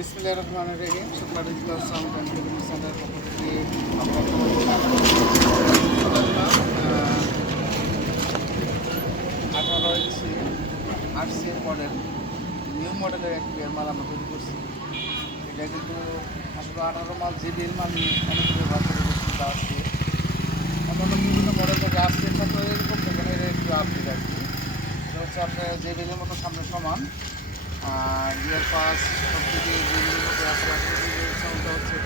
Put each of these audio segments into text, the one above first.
বিসমিল্লাহির রহমানির রহিম। Shukla digital sound and television centre পক্ষ থেকে আঠারো মডেল নিউ মডেলের একটি মাল আমরা তৈরি করছি। এটা কিন্তু আসলে আঠারো মাল যে বিয়ের আসছে অন্যান্য বিভিন্ন মডেল থেকে আসছে সাথে এরকম এটা একটু আপডেট আর কি। আপনার যে বিলের মতো সামনে সমান। আর ইয়ার পাস সব হচ্ছে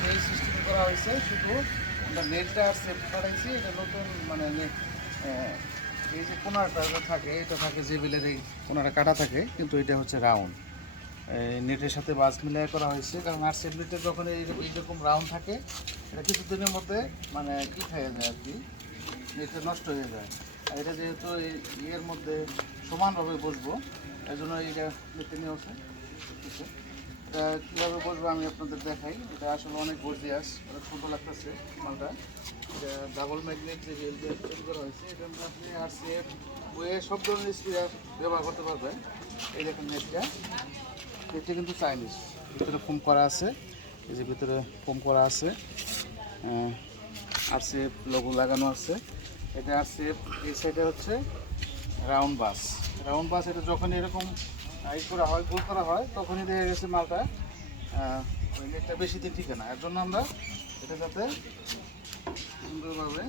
সেই সিস্টেম করা হয়েছে শুধু আমরা নেটটা সেট করাইছি, এটা নতুন মানে এই যে কোনারটা থাকে, এটা থাকে যে বিলের এই কোনাটা কাটা থাকে, কিন্তু এটা হচ্ছে রাউন্ড নেটের সাথে বাস মিলাই করা হয়েছে, কারণ আর সেটলিতে যখন এই- এইরকম রাউন্ড থাকে, এটা কিছুদিনের মধ্যে মানে কি খেয়ে যায় আর কি নেটটা নষ্ট হয়ে যায়। আর এটা যেহেতু এই ইয়ের মধ্যে সমানভাবে বসবো এই জন্য এটা নিতে নিয়ে আসে এটা কীভাবে বসবো আমি আপনাদের দেখাই। এটা আসলে অনেক গর্জিয়াস। অনেক সুন্দর লাগতেছে মালটা। এটা ডাবল ম্যাগনেট যে রেল দিয়ে তৈরি করা হয়েছে, এটা আপনি আর সেফ ওয়ে সব ধরনের স্পিকার ব্যবহার করতে পারবেন। এই দেখুন নেটটা। এটা কিন্তু চাইনিজ ভিতরে ফোম করা আছে। এই যে ভিতরে ফোম করা আছে। আর সেফ লোগো লাগানো আছে। এটা আর সেফ এই সাইডে হচ্ছে রাউন্ড বাস রাউন্ড বাস এটা যখন এরকম ই করা হয় গোল করা হয়, তখনই দেখা গেছে মালটা ওই নেটটা বেশি দিন টিকে না। এর জন্য আমরা এটা যাতে সুন্দরভাবে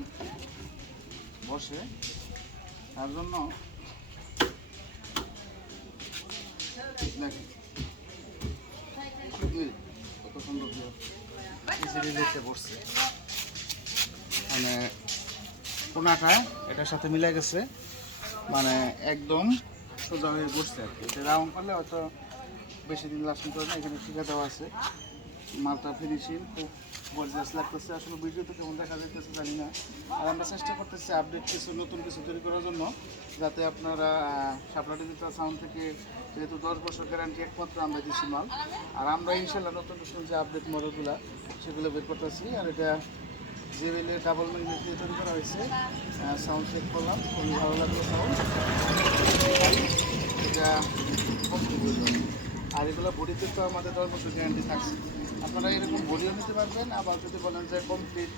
বসে। তার জন্য কত সুন্দর বসছে। মানে কোনাটা, এটার সাথে মিলে গেছে। মানে একদম সোজা হয়ে বসছে আর কি। এটা রাউন্ড করলে হয়তো বেশি দিন লাস্টিং করে না, এখানে ঠিকা দেওয়া আছে। মালটা ফিনিশিং খুব গর্জিয়াস লাগতেছে। আসলে ভিডিওতে কেমন দেখা যাইতেছে জানি না। আর আমরা চেষ্টা করতেছি আপডেট কিছু, নতুন কিছু তৈরি করার জন্য, যাতে আপনারা সাপলা ডিজিটাল সাউন্ড থেকে যেহেতু দশ বছর গ্যারান্টি একমাত্র আমরা দিচ্ছি মাল। আর আমরা ইনশাল্লাহ নতুন নতুন যে আপডেট মডেলগুলো সেগুলো বের করতেছি। আর এটা যে রেলের ডাবল ম্যাগনেট দিয়ে তৈরি করা হয়েছে সাউন্ড চেক করলাম, খুবই ভালো লাগল সাউন্ড এটা আর এগুলো বডিতে তো আমাদের দশ বছর গ্যারান্টি থাকছে। আপনারা এরকম বডিও নিতে পারবেন, আবার যদি বলেন যে কমপ্লিট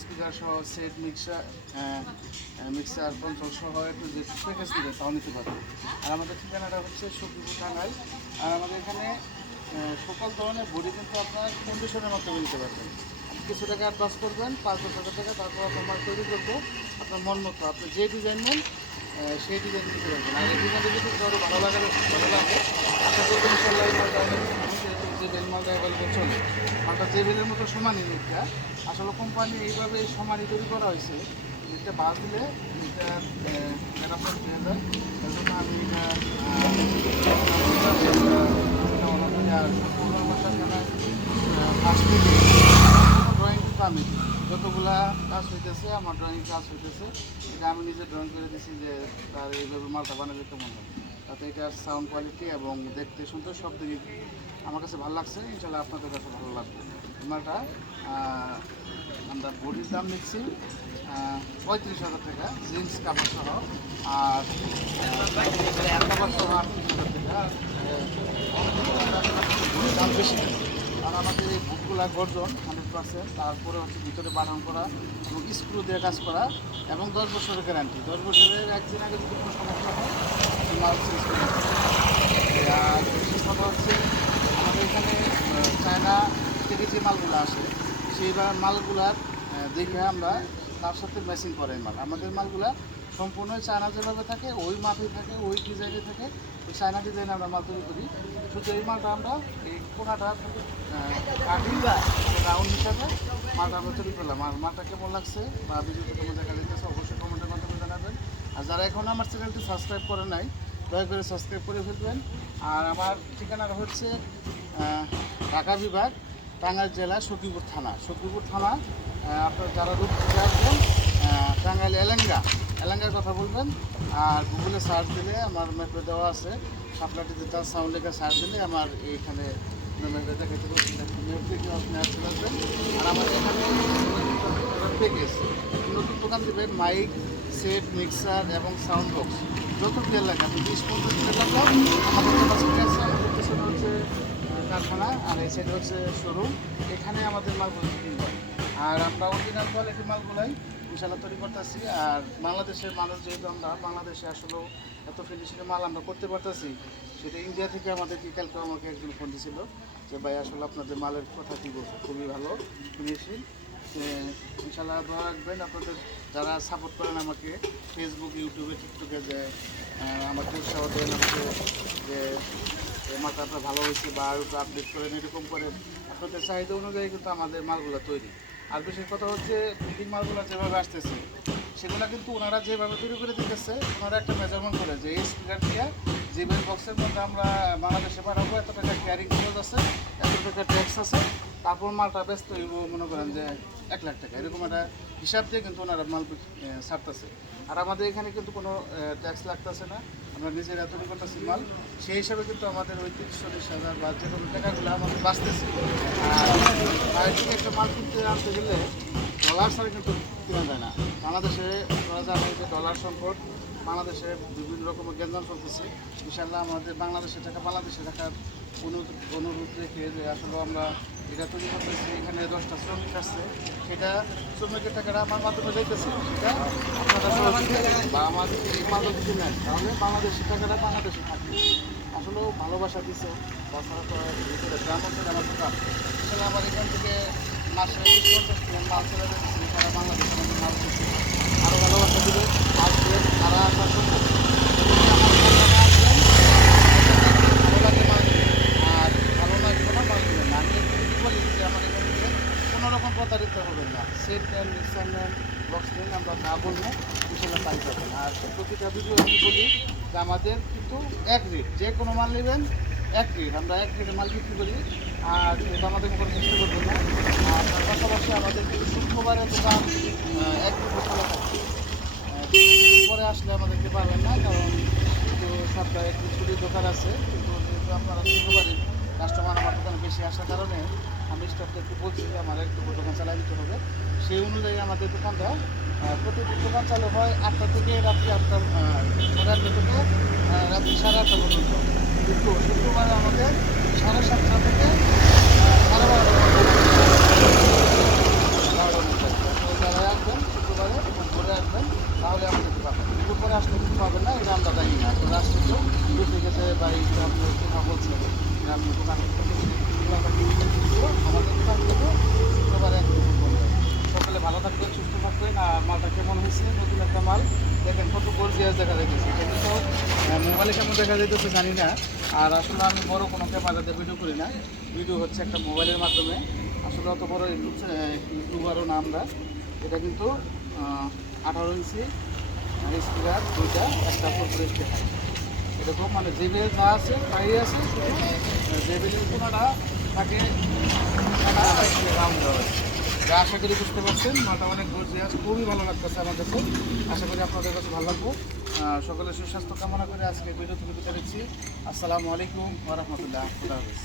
স্পিকার সহ সেট মিক্সার মিক্সার কন্ট্রোল সহ একটু যে প্যাকেজ দিবে, তাও নিতে পারবেন। আর আমাদের ঠিকানাটা হচ্ছে সবজিপুর টাঙ্গাইল। আর আমাদের এখানে সকল ধরনের বডি কিন্তু আপনার কন্ডিশনের মাধ্যমে নিতে পারবেন। কিছু টাকা অ্যাডভান্স করবেন পাঁচ দশ হাজার টাকা তারপর আপনার তৈরি করব আপনার মন মতো, আপনি যে ডিজাইন নেন সেই ডিজাইন নিতে পারবেন। আর এই ডিজাইনটা যদি কারও ভালো লাগে ভালো লাগে, আশা করব ইনশাল্লাহ যে বেল মালটা চলে। মালটা যে বেলের মতো সমানই নিটটা আসলে কোম্পানি এইভাবে সমানই তৈরি করা হয়েছে। এটা বাদ দিলে এটা মেরামত হয়ে যায় এই জন্য আমি এটা ড্রয়িং কিন্তু আমি যতগুলা কাজ হইতেছে, আমার ড্রয়িং কাজ হইতেছে, এটা আমি নিজে ড্রয়িং করে দিছি যে তার এইভাবে মালটা বানালে কেমন হয়। তাতে এটার সাউন্ড কোয়ালিটি এবং দেখতে শুনতে সব দিকে আমার কাছে ভালো লাগছে। ইনশাল্লাহ আপনাদের কাছে ভালো লাগবে। মালটা আমরা বডির দাম নিচ্ছি পঁয়ত্রিশ হাজার টাকা, জিন্স কাপড় সহ, আর কাপড় সহ আটত্রিশ হাজার টাকা দাম বেশি। আর আমাদের এই বুকগুলা গর্জন হান্ড্রেড পার্সেন্ট তারপরে হচ্ছে ভিতরে বানান করা এবং স্ক্রু দিয়ে কাজ করা এবং দশ বছরের গ্যারান্টি দশ বছরের একদিন আগে যদি কোনো সমস্যা হয় আর বিশেষ কথা হচ্ছে, আমাদের এখানে চায়না থেকে যে মালগুলো আসে, সেই মালগুলার দেখে আমরা তার সাথে ম্যাচিং করে মাল। আমাদের মালগুলা সম্পূর্ণ চায়না যেভাবে থাকে, ওই মাপে থাকে, ওই ডিজাইনে থাকে ওই চায়না ডিজাইনে আমরা মাল তৈরি করি। শুধু এই মালটা আমরা এই কোনাটা রাউন্ড হিসাবে মালটা আমরা তৈরি আর মালটা কেমন লাগছে বা ভিডিওতে কেমন অবশ্যই কমেন্টের মাধ্যমে জানাবেন আর যারা এখন আমার চ্যানেলটি সাবস্ক্রাইব করে নাই দয়া করে সাবস্ক্রাইব করে ফেলবেন আর আমার ঠিকানাটা হচ্ছে ঢাকা বিভাগ টাঙ্গাইল জেলা সখীপুর থানা সখীপুর থানা আপনার যারা রূপ থেকে আসবেন টাঙ্গাইল এলেঙ্গা এলেঙ্গার কথা বলবেন আর গুগলে সার্চ দিলে আমার ম্যাপে দেওয়া আছে সাপলাটিতে তার সাউন্ড লেখা সার্চ দিলে আমার এইখানে আর আমাদের এখানে প্যাকেজ নতুন দেবেন মাইক সেট মিক্সার এবং সাউন্ড বক্স যত তেল লাগে, আপনি বিশ পঞ্চাশ টাকা আমাদের কাছে হচ্ছে আহ, আর এই সাইডে হচ্ছে শোরুম এখানে আমাদের মালগুলো বিক্রি হয়। আর আমরা অরিজিনাল কোয়ালিটির মালগুলাই ইনশাল্লাহ তৈরি করতেছি। আর বাংলাদেশের মানুষ যেহেতু আমরা বাংলাদেশে আসলেও এত ফিনিশিংয়ের মাল আমরা করতে পারতেছি সেটা ইন্ডিয়া থেকে আমাদের কালকে আমাকে একজন ফোন দিয়েছিল যে ভাই আসলে আপনাদের মালের কথা কী বলব খুবই ভালো ফিনিশিং ইনশাল্লাহ দোয়া রাখবেন আপনাদের যারা সাপোর্ট করেন আমাকে। ফেসবুক ইউটিউবে টিকটকে যে আমাকে উৎসাহ দেন আমাকে যে মালটা আপনার ভালো হয়েছে বা আরও একটু আপডেট করেন, এরকম করে আপনাদের চাহিদা অনুযায়ী কিন্তু আমাদের মালগুলো তৈরি। আর বিশেষ কথা হচ্ছে ফিটিং মালগুলো যেভাবে আসতেছে, সেগুলো কিন্তু ওনারা যেভাবে তৈরি করে দিতেছে, ওনারা একটা মেজারমেন্ট করে যে এই স্পিকার দিয়ে যেভাবে বক্সের মধ্যে আমরা বাংলাদেশে পাঠাবো, এত টাকা ক্যারিং খরচ আছে, এত টাকা ট্যাক্স আছে, তারপর মালটা ব্যস্ত মনে করেন যে এক লাখ টাকা, এরকম একটা হিসাব দিয়ে কিন্তু ওনারা মাল ছাড়তেছে। আর আমাদের এখানে কিন্তু কোনো ট্যাক্স লাগতেছে না। আমরা নিজের এতটুকু কথা মাল সেই হিসাবে কিন্তু আমাদের ওই তিরিশ, চল্লিশ হাজার বা যে কোনো টাকাগুলো আমাদের বাঁচতেছে। আর থেকে একটা মাল কিনতে আনতে গেলে ডলার ছাড়া কিন্তু কেনা যায় না। বাংলাদেশে আপনারা জানেন যে ডলার সংকট বাংলাদেশে বিভিন্ন রকমের গ্যাঞ্জাম চলতেছে। ইনশাল্লাহ আমাদের বাংলাদেশের টাকা বাংলাদেশে টাকার অনুরোধ রেখে যে আসলে আমরা এটা তৈরি করতেছি। এখানে দশটা শ্রমিক আসছে সেটা শ্রমিকের টাকাটা আমার মাধ্যমে যাইতেছে। সেটা বা আমাদের এই যদি নেন তাহলে বাংলাদেশের টাকাটা বাংলাদেশে থাকবে আসলেও ভালোবাসা দিছে। তাছাড়া তো ভিতরে গ্রাম অঞ্চলে আমার দোকান। আমার এখান থেকে মাসে পঞ্চাশ মাল চলে সারা বাংলাদেশে দিচ্ছে আরও ভালোবাসা দিবে আসবে তারা আর ভালো লাগবে না দিবেন না থেকে কোনো রকম প্রতারিত হবেন না সেট নেন মিক্সার নেন আমরা যা বলব ইনশাল্লাহ তাই পাবেন আর প্রতিটা ভিডিও আমি আমাদের কিন্তু এক রেট যে কোনো মাল নেবেন এক রেট আমরা এক রেটে মাল বিক্রি করি আর আমাদের কোনো চেষ্টা করবেন না। আর পাশাপাশি আমাদের কিন্তু শুক্রবারের দোকান এক দুটো খোলা পরে আসলে আমাদেরকে পাবেন না, কারণ কিন্তু সপ্তাহে একটু ছুটির দোকান আছে আপনারা শুক্রবারে কাস্টমার আমার বেশি আসার কারণে আমি স্টাফকে একটু বলছি আমার একটু দোকান চালাই দিতে হবে। সেই অনুযায়ী আমাদের দোকানটা প্রতিদিন দোকান চালু হয় আটটা থেকে রাত্রি আটটা সাড়ে আটটা রাত্রি সাড়ে আটটা পর্যন্ত। কিন্তু শুক্রবারে আমাদের সাড়ে সাতটা থেকে সাড়ে বারোটা পর্যন্ত যারা আসবেন শুক্রবারে ঘুরে আসবেন তাহলে আমাদেরকে পাবেন দুপুর পরে আসলে কিছু পাবেন না এটা আমরা জানি না আপনারা আসলে তো বুঝতে গেছে বা এই যে আপনি কথা বলছেন আপনি দোকান আমাদের দোকান থেকে শুক্রবারে ভালো থাকবেন, সুস্থ থাকবেন। আর মালটা কেমন হয়েছে? নতুন একটা মাল। দেখেন কত গর্জিয়াস দেখা যাইতেছে। কিন্তু মোবাইলে কেমন দেখা যাইতেছে জানি না। আর আসলে আমি বড় কোনো ক্যামেরাতে ভিডিও করি না। ভিডিও হচ্ছে একটা মোবাইলের মাধ্যমে। আসলে অত বড় ইউটিউব ইউটিউবারও না আমরা। এটা কিন্তু আঠারো ইঞ্চি স্পিকার, দুইটা, একটা ফুটবল স্পিকার এরকম মানে জেবেল যা আছে, তাই আছে। আশা করি বুঝতে পারছেন মাটা অনেক গর্জিয়াস, খুবই ভালো লাগতেছে আমার কাছে। আশা করি আপনাদের কাছে ভালো লাগবো। সকলে সুস্বাস্থ্য কামনা করে আজকে ভিডিও বিদায় নিচ্ছি। আসসালামু আলাইকুম ওরহমতুল্লাহ খুদা হাফেজ।